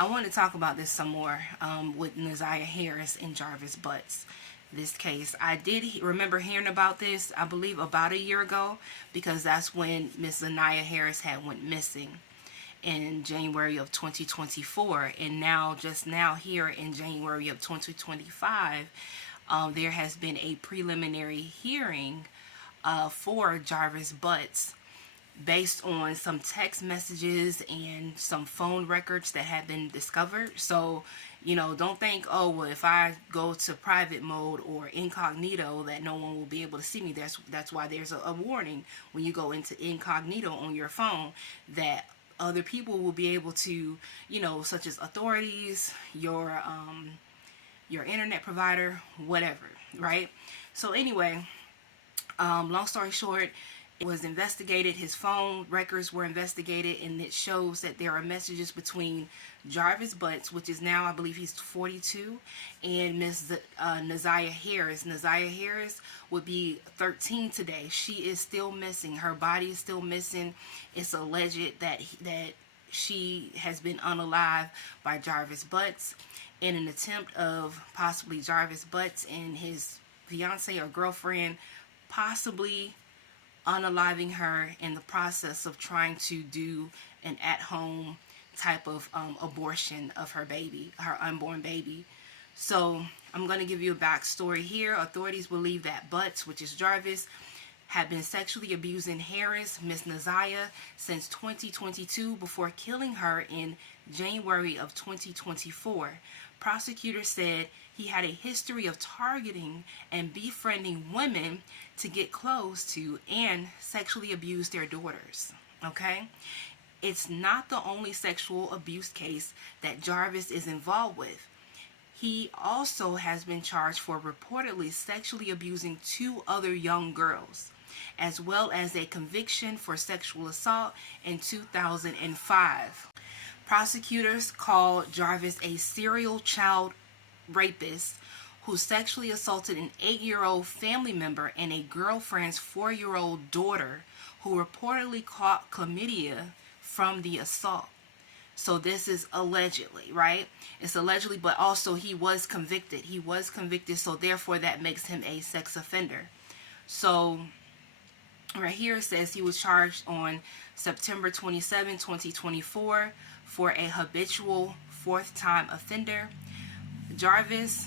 I want to talk about this some more with Naziah Harris and Jarvis Butts. This case, I did remember hearing about this, I believe, about a year ago, because that's when Miss Zanaya Harris had went missing in January of 2024, and now just now here in January of 2025, there has been a preliminary hearing for Jarvis Butts based on some text messages and some phone records that have been discovered. So, don't think, oh, well, if I go to private mode or incognito that no one will be able to see me. That's why there's a warning when you go into incognito on your phone, that other people will be able to, such as authorities, your internet provider, whatever, right? So anyway, long story short, it was investigated. His phone records were investigated, and it shows that there are messages between Jarvis Butts, which is now, I believe he's 42, and Miss Naziah Harris. Naziah Harris would be 13 today. She is still missing. Her body is still missing. It's alleged that she has been unalived by Jarvis Butts in an attempt of possibly Jarvis Butts and his fiance or girlfriend possibly unaliving her in the process of trying to do an at-home type of abortion of her baby, her unborn baby. So I'm going to give you a backstory here. Authorities believe that Butts, which is Jarvis, had been sexually abusing Harris, Miss Naziah, since 2022 before killing her in January of 2024. Prosecutors said he had a history of targeting and befriending women to get close to and sexually abuse their daughters. Okay? It's not the only sexual abuse case that Jarvis is involved with. He also has been charged for reportedly sexually abusing 2 other young girls, as well as a conviction for sexual assault in 2005. Prosecutors called Jarvis a serial child rapist who sexually assaulted an 8-year-old family member and a girlfriend's 4-year-old daughter, who reportedly caught chlamydia from the assault. So this is allegedly, right? It's allegedly, but also he was convicted. He was convicted, so therefore that makes him a sex offender. So right here it says he was charged on September 27, 2024 for a habitual 4th-time offender. Jarvis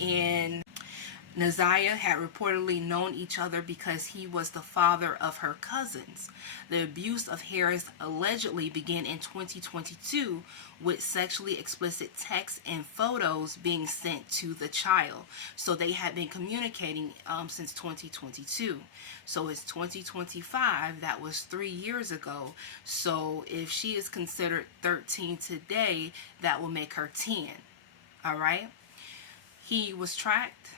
and Naziah had reportedly known each other because he was the father of her cousins. The abuse of Harris allegedly began in 2022 with sexually explicit texts and photos being sent to the child. So they had been communicating since 2022. So it's 2025. That was 3 years ago. So if she is considered 13 today, that will make her 10. All right? He was tracked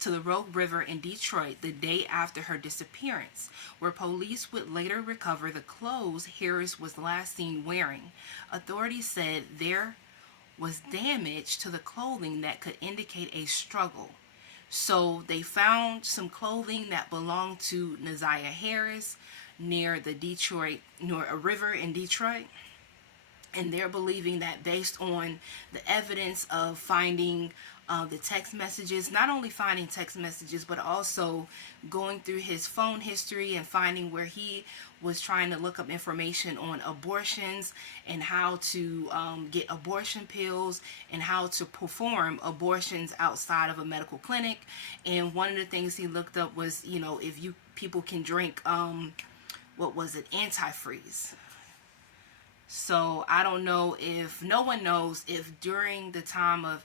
to the Rogue River in Detroit the day after her disappearance, where police would later recover the clothes Harris was last seen wearing. Authorities said there was damage to the clothing that could indicate a struggle. So they found some clothing that belonged to Naziah Harris near a river in Detroit. And they're believing that based on the evidence of finding the text messages, not only finding text messages, but also going through his phone history and finding where he was trying to look up information on abortions and how to get abortion pills and how to perform abortions outside of a medical clinic. And one of the things he looked up was, if people can drink, antifreeze. So I don't know, if no one knows if during the time of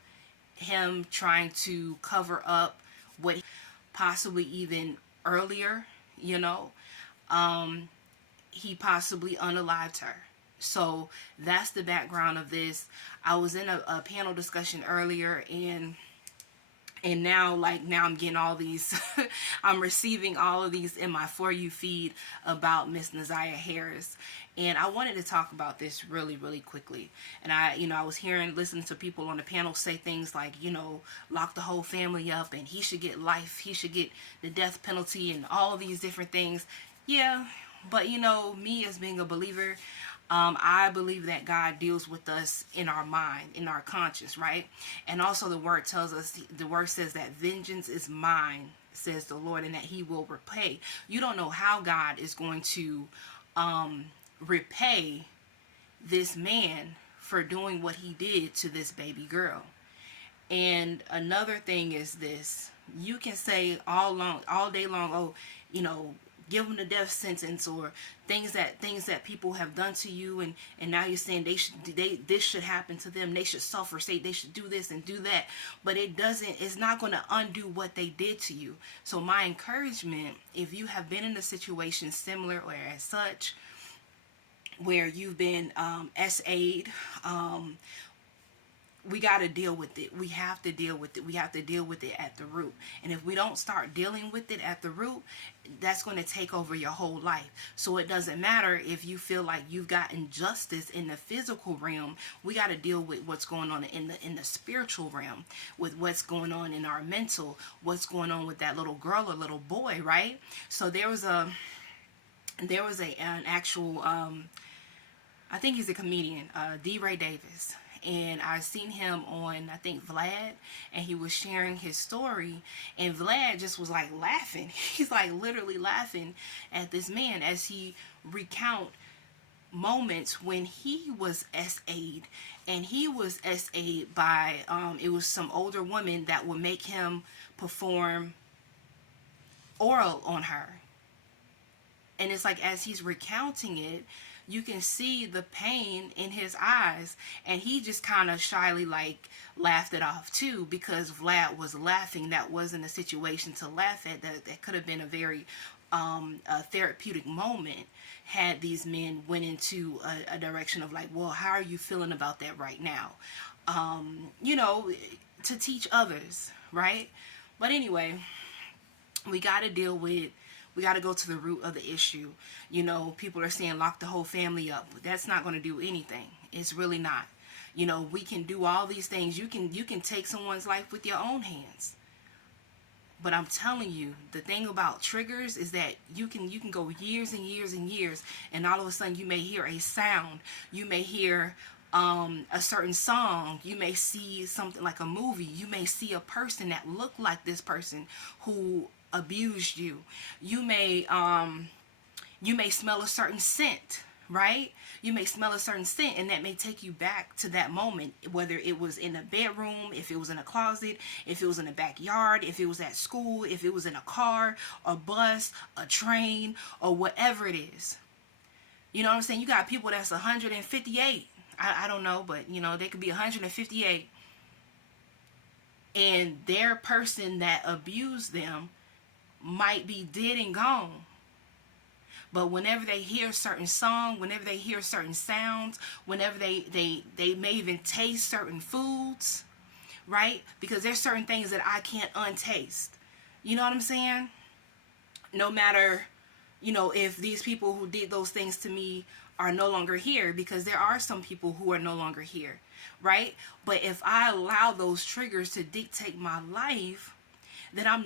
him trying to cover up what possibly even earlier, he possibly unalived her. So that's the background of this. I was in a panel discussion earlier, and now I'm getting all these I'm receiving all of these in my For You feed about Miss Naziah Harris. And I wanted to talk about this really, really quickly. And I was listening to people on the panel say things like, lock the whole family up and he should get life, he should get the death penalty and all of these different things. Yeah, but me as being a believer, I believe that God deals with us in our mind, in our conscience, right? And also the word tells us, the word says that vengeance is mine, says the Lord, and that he will repay. You don't know how God is going to repay this man for doing what he did to this baby girl. And another thing is this: you can say all day long, oh, you know, give them the death sentence, or things that people have done to you, and now you're saying this should happen to them, they should suffer, say they should do this and do that. But it's not going to undo what they did to you. So my encouragement, if you have been in a situation similar or as such, where you've been SA'd, we got to deal with it. We have to deal with it. We have to deal with it at the root. And if we don't start dealing with it at the root, that's going to take over your whole life. So it doesn't matter if you feel like you've got injustice in the physical realm. We got to deal with what's going on in the spiritual realm, with what's going on in our mental, what's going on with that little girl or little boy, right? So there was an actual I think he's a comedian, D. Ray Davis. And I seen him on, I think, Vlad, and he was sharing his story, and Vlad just was like laughing. He's like literally laughing at this man as he recount moments when he was SA'd, and he was SA'd by it was some older woman that would make him perform oral on her. And it's like, as he's recounting it, you can see the pain in his eyes, and he just kind of shyly like laughed it off too, because Vlad was laughing. That wasn't a situation to laugh at. That could have been a very a therapeutic moment had these men went into a direction of like, well, how are you feeling about that right now? You know, to teach others, right? But anyway, we got to we got to go to the root of the issue. You know, people are saying lock the whole family up. That's not going to do anything. It's really not. You know, we can do all these things. You can take someone's life with your own hands. But I'm telling you, the thing about triggers is that you can go years and years and years, and all of a sudden you may hear a sound. You may hear a certain song. You may see something like a movie. You may see a person that looked like this person who abused you. You may smell a certain scent, right? You may smell a certain scent, and that may take you back to that moment, whether it was in a bedroom, if it was in a closet, if it was in a backyard, if it was at school, if it was in a car, a bus, a train, or whatever it is. You know what I'm saying? You got people that's 158. I don't know, but you know, they could be 158, and their person that abused them might be dead and gone. But whenever they hear a certain song, whenever they hear certain sounds, whenever they may even taste certain foods, right? Because there's certain things that I can't untaste. You know what I'm saying? No matter, you know, if these people who did those things to me are no longer here, because there are some people who are no longer here, right? But if I allow those triggers to dictate my life, then I'm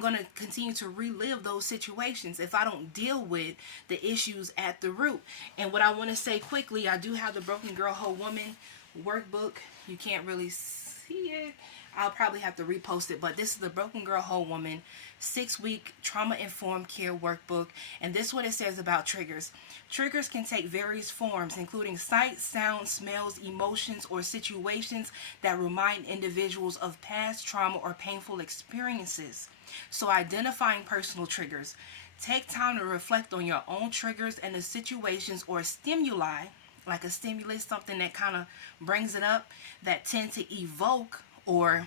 going to continue to relive those situations if I don't deal with the issues at the root. And what I want to say quickly, I do have the Broken Girl Whole Woman workbook. You can't really see it. I'll probably have to repost it, but this is the Broken Girl Whole Woman 6-week trauma-informed care workbook, and this is what it says about triggers. Triggers can take various forms, including sights, sounds, smells, emotions, or situations that remind individuals of past trauma or painful experiences. So identifying personal triggers. Take time to reflect on your own triggers and the situations or stimuli, like a stimulus, something that kind of brings it up, that tend to evoke or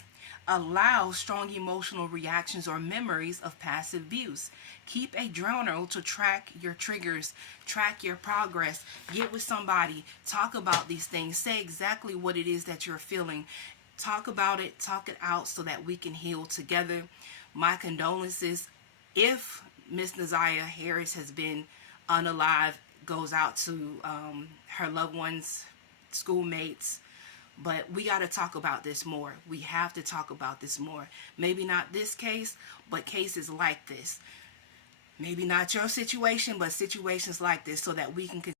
allow strong emotional reactions or memories of past abuse. Keep a journal to track your triggers, track your progress, get with somebody, talk about these things, say exactly what it is that you're feeling, talk about it, talk it out so that we can heal together. My condolences. If Miss Naziah Harris has been unalive, goes out to her loved ones, schoolmates. But we got to talk about this more. We have to talk about this more. Maybe not this case, but cases like this. Maybe not your situation, but situations like this, so that we can continue